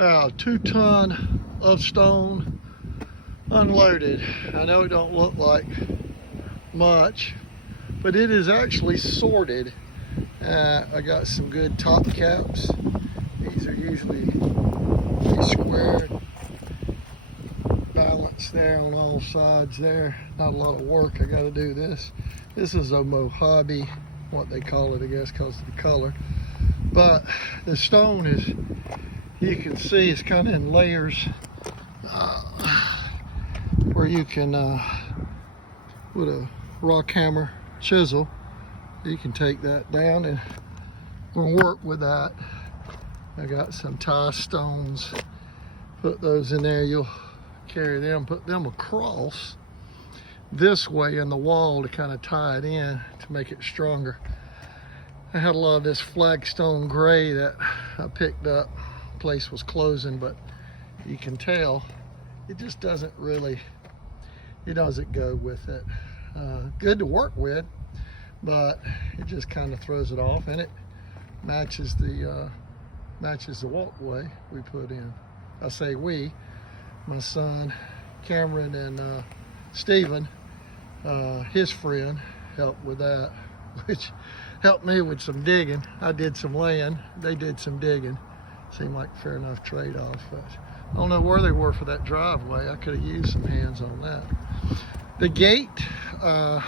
2 ton of stone unloaded. I know it don't look like much, but it is actually sorted. I got some good top caps. These are usually pretty square, balanced there on all sides there. Not a lot of work I got to do this. This is a Mojave, what they call it, I guess, because of the color. But the stone is, you can see, it's kind of in layers where you can, with a rock hammer chisel, you can take that down, and we're gonna work with that. I got some tie stones, put those in there. You'll carry them, put them across this way in the wall to kind of tie it in to make it stronger. I had a lot of this flagstone gray that I picked up. The place was closing, but you can tell it just doesn't really, it doesn't go with it. Good to work with, but it just kind of throws it off, and it matches the walkway we put in. I say we, my son Cameron and Stephen, his friend, helped with that, which helped me with some digging. I did some laying, they did some digging. Seemed like a fair enough trade-off, but I don't know where they were for that driveway. I could have used some hands on that. The gate, I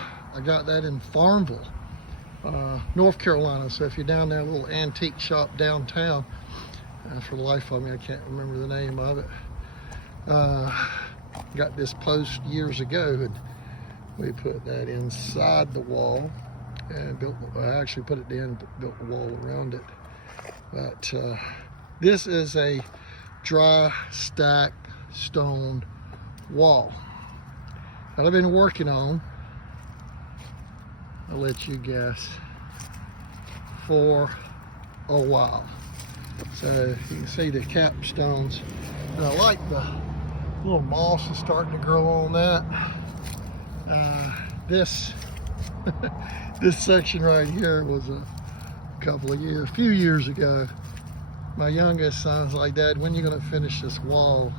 got that in Farmville, North Carolina. So if you're down there, a little antique shop downtown, for the life of me, I can't remember the name of it. Got this post years ago, and we put that inside the wall and built. I actually put it in, but built a wall around it. But this is a dry stack stone wall that I've been working on, I'll let you guess, for a while. So you can see the capstones, and I like the little moss is starting to grow on that. This this section right here was a few years ago. My youngest son's like, "Dad, when are you gonna finish this wall?"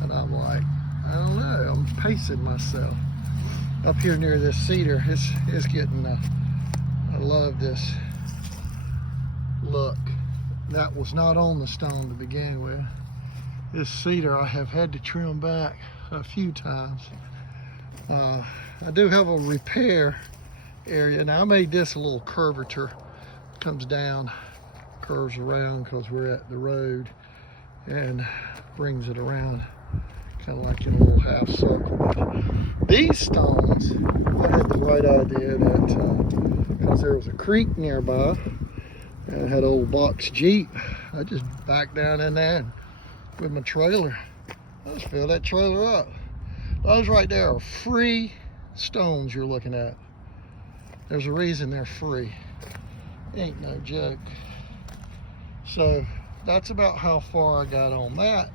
And I'm like, I don't know, I'm pacing myself. Up here near this cedar, it's getting, I love this look. That was not on the stone to begin with. This cedar I have had to trim back a few times. I do have a repair area. Now I made this a little curvature. Comes down, curves around because we're at the road, and brings it around kind of like in a little half circle. These stones, I had the right idea that because there was a creek nearby, and I had an old box Jeep, I just backed down in there and with my trailer, I just filled that trailer up. Those right there are free stones you're looking at. There's a reason they're free. Ain't no joke. So that's about how far I got on that,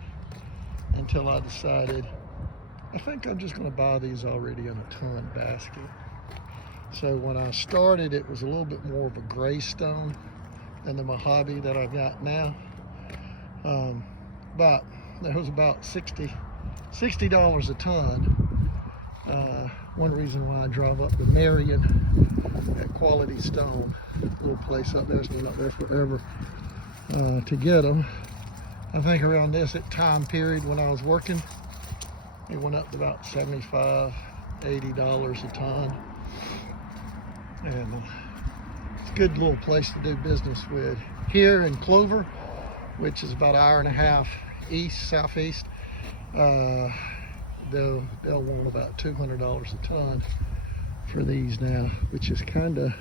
until I decided I think I'm just going to buy these already in a ton basket. So when I started, it was a little bit more of a gray stone than the Mojave that I've got now. But that was about $60 a ton. One reason why I drove up to Marion at Quality Stone, a little place up there, it's been up there forever, to get them. I think around this time period when I was working, it went up to about $75, $80 a ton. And it's a good little place to do business with. Here in Clover, which is about an hour and a half southeast, they'll want about $200 a ton for these now, which is kind of a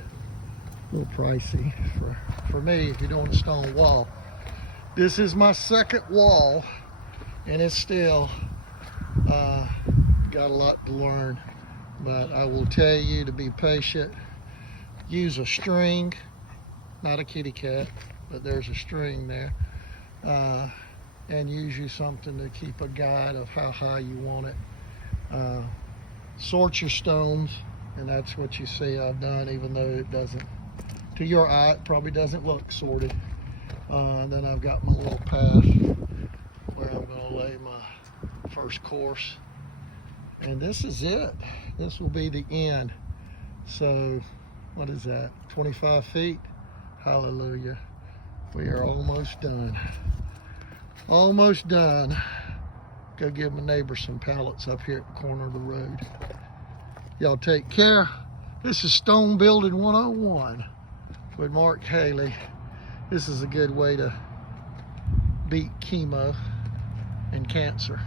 little pricey for me if you're doing a stone wall. This is my second wall, and it's still got a lot to learn, but I will tell you to be patient. Use a string, not a kitty cat, but there's a string there, and use you something to keep a guide of how high you want it. Sort your stones, and that's what you see I've done, even though it doesn't, to your eye, it probably doesn't look sorted. Then I've got my little path where I'm going to lay my first course. And this is it. This will be the end. So, what is that? 25 feet? Hallelujah. We are almost done. Almost done. Go give my neighbor some pallets up here at the corner of the road. Y'all take care. This is Stone Building 101 with Mark Haley. This is a good way to beat chemo and cancer.